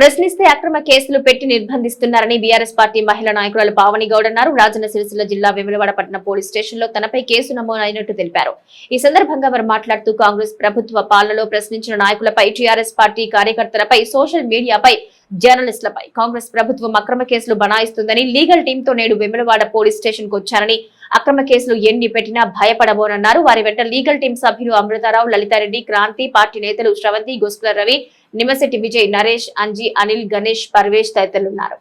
ప్రశ్నిస్తే అక్రమ కేసులు పెట్టి నిర్బంధిస్తున్నారని బీఆర్ఎస్ పార్టీ మహిళా నాయకురాలు పావని గౌడ్ అన్నారు. రాజన్న సిరిసిల్ల జిల్లా వేములవాడ పట్టణ పోలీస్ స్టేషన్ లో తనపై కేసు నమోదైనట్టు తెలిపారు. ఈ సందర్భంగా వారు మాట్లాడుతూ కాంగ్రెస్ ప్రభుత్వ పాలనలో ప్రశ్నించిన నాయకులపై, టీఆర్ఎస్ పార్టీ కార్యకర్తలపై, సోషల్ మీడియాపై, జర్నలిస్టులపై కాంగ్రెస్ ప్రభుత్వం అక్రమ కేసులు బనాయిస్తుందని లీగల్ టీంతో నేడు వేములవాడ పోలీస్ స్టేషన్ కు వచ్చారని, అక్రమ కేసులు ఎన్ని పెట్టినా భయపడబోనన్నారు. వారి వెంట లీగల్ టీం సభ్యులు అమృతారావు, లలితారెడ్డి, క్రాంతి, పార్టీ నేతలు శ్రవంతి, గొస్కుల రవి, నిమశెట్టి విజయ్, నరేష్, అంజీ, అనిల్, గణేష్, పర్వేష్ తదితరులున్నారు.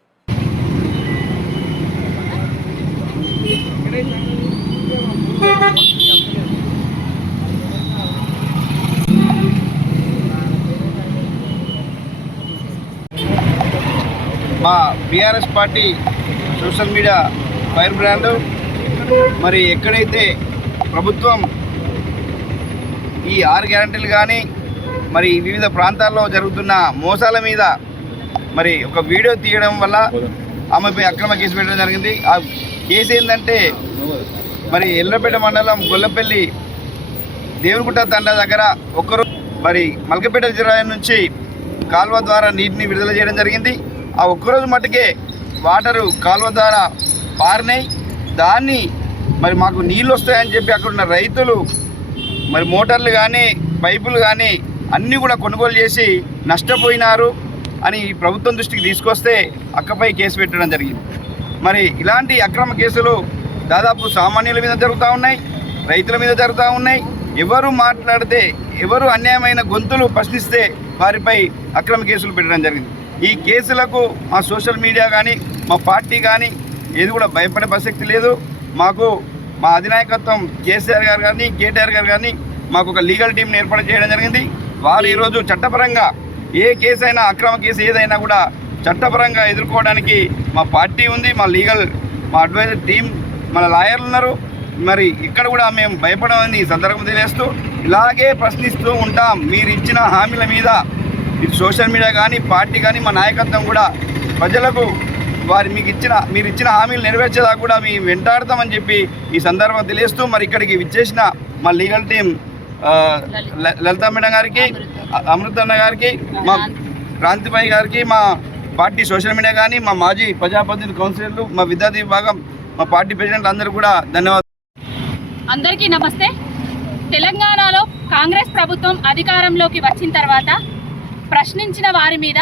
మా BRS party social media fire brand మరి ఎక్కడైతే ప్రభుత్వం ఈ 6 గ్యారంటీలు కానీ మరి వివిధ ప్రాంతాల్లో జరుగుతున్న మోసాల మీద మరి ఒక వీడియో తీయడం వల్ల ఆమెపై అక్రమ కేసు పెట్టడం జరిగింది. ఆ కేసు ఏంటంటే మరి ఎల్లపేట మండలం గొల్లపల్లి దేవునిగుట్ట తండా దగ్గర ఒక్కరు మరి మల్కపేట జిల్లా నుంచి కాల్వ ద్వారా నీటిని విడుదల చేయడం జరిగింది. ఆ ఒక్కరోజు మట్టుకే వాటరు కాల్వ ద్వారా పారినాయి. దాన్ని మరి మాకు నీళ్ళు వస్తాయని చెప్పి అక్కడ ఉన్న రైతులు మరి మోటార్లు కానీ పైపులు కానీ అన్నీ కూడా కొనుగోలు చేసి నష్టపోయినారు అని ప్రభుత్వం దృష్టికి తీసుకొస్తే అక్కపై కేసు పెట్టడం జరిగింది. మరి ఇలాంటి అక్రమ కేసులు దాదాపు సామాన్యుల మీద జరుగుతూ ఉన్నాయి, రైతుల మీద జరుగుతూ ఉన్నాయి. ఎవరు మాట్లాడితే, ఎవరు అన్యాయమైన గొంతులు ప్రశ్నిస్తే వారిపై అక్రమ కేసులు పెట్టడం జరిగింది. ఈ కేసులకు మా సోషల్ మీడియా కానీ మా పార్టీ కానీ ఏది కూడా భయపడే ప్రసక్తి లేదు. మాకు మా అధినాయకత్వం కేసీఆర్ గారు కానీ కేటీఆర్ గారు కానీ మాకు ఒక లీగల్ టీంని ఏర్పాటు చేయడం జరిగింది. వారు ఈరోజు చట్టపరంగా ఏ కేసు అయినా, అక్రమ కేసు ఏదైనా కూడా చట్టపరంగా ఎదుర్కోవడానికి మా పార్టీ ఉంది, మా లీగల్, మా అడ్వైజర్ టీం, మన లాయర్లు ఉన్నారు. మరి ఇక్కడ కూడా మేము భయపడమని సందర్భం తెలియజేస్తూ ఇలాగే ప్రశ్నిస్తూ ఉంటాం. మీరు ఇచ్చిన హామీల మీద ఇటు సోషల్ మీడియా కానీ పార్టీ కానీ మా నాయకత్వం కూడా ప్రజలకు మీరు ఇచ్చిన హామీలు నెరవేర్చేదాకా కూడా మేము వెంటాడతామని చెప్పి ఈ సందర్భం తెలియజేస్తూ మరి ఇక్కడికి విచ్చేసిన మా లీగల్ టీం లలితా మేడం గారికి, అమృతన్న గారికి, మా క్రాంతిపై గారికి, మా పార్టీ సోషల్ మీడియా కానీ మా మాజీ ప్రజాప్రతినిధి కౌన్సిలర్లు, మా విద్యార్థి విభాగం, మా పార్టీ ప్రెసిడెంట్ అందరూ కూడా ధన్యవాదాలు. అందరికీ నమస్తే. తెలంగాణలో కాంగ్రెస్ ప్రభుత్వం అధికారంలోకి వచ్చిన తర్వాత ప్రశ్నించిన వారి మీద,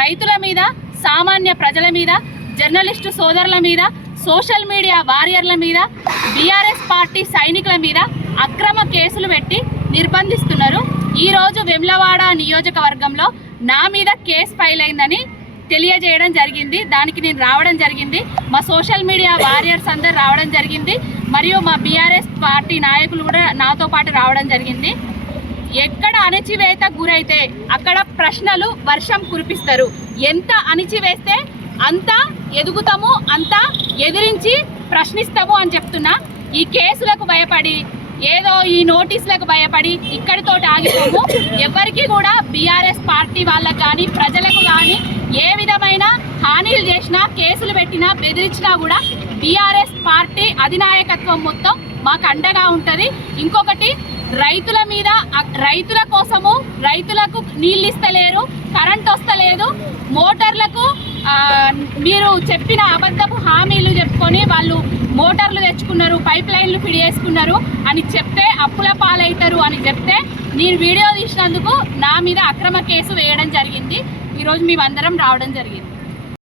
రైతుల మీద, సామాన్య ప్రజల మీద, జర్నలిస్టు సోదరుల మీద, సోషల్ మీడియా వారియర్ల మీద, బీఆర్ఎస్ పార్టీ సైనికుల మీద అక్రమ కేసులు పెట్టి నిర్బంధిస్తున్నారు. ఈరోజు వేములవాడ నియోజకవర్గంలో నా మీద కేసు ఫైల్ అయిందని తెలియజేయడం జరిగింది. దానికి నేను రావడం జరిగింది. మా సోషల్ మీడియా వారియర్స్ అందరు రావడం జరిగింది. మరియు మా బీఆర్ఎస్ పార్టీ నాయకులు కూడా నాతో పాటు రావడం జరిగింది. ఎక్కడ అణచివేత గురైతే అక్కడ ప్రశ్నలు వర్షం కురిపిస్తారు. ఎంత అణచివేస్తే అంత ఎదుగుతాము, అంత ఎదిరించి ప్రశ్నిస్తాము అని చెప్తున్నా. ఈ కేసులకు భయపడి, ఏదో ఈ నోటీసులకు భయపడి ఇక్కడితోటి ఆగిపోము. ఎవరికి కూడా బీఆర్ఎస్ పార్టీ వాళ్ళకు కానీ ప్రజలకు కానీ ఏ విధమైన హానీలు చేసినా, కేసులు పెట్టినా, బెదిరించినా కూడా బీఆర్ఎస్ పార్టీ అధినాయకత్వం మొత్తం మాకు అండగా ఉంటుంది. ఇంకొకటి, రైతుల మీద, రైతుల కోసము రైతులకు నీళ్ళు ఇస్తలేరు, కరెంట్ వస్తలేదు, మోటార్లకు మీరు చెప్పిన అబద్ధపు హామీలు చెప్పుకొని వాళ్ళు మోటార్లు తెచ్చుకున్నారు, పైప్ లైన్లు ఫిడ్ చేసుకున్నారు అని చెప్తే అప్పుల పాలవుతారు అని చెప్తే నేను వీడియో తీసినందుకు నా మీద అక్రమ కేసు వేయడం జరిగింది. ఈరోజు మేమందరం రావడం జరిగింది.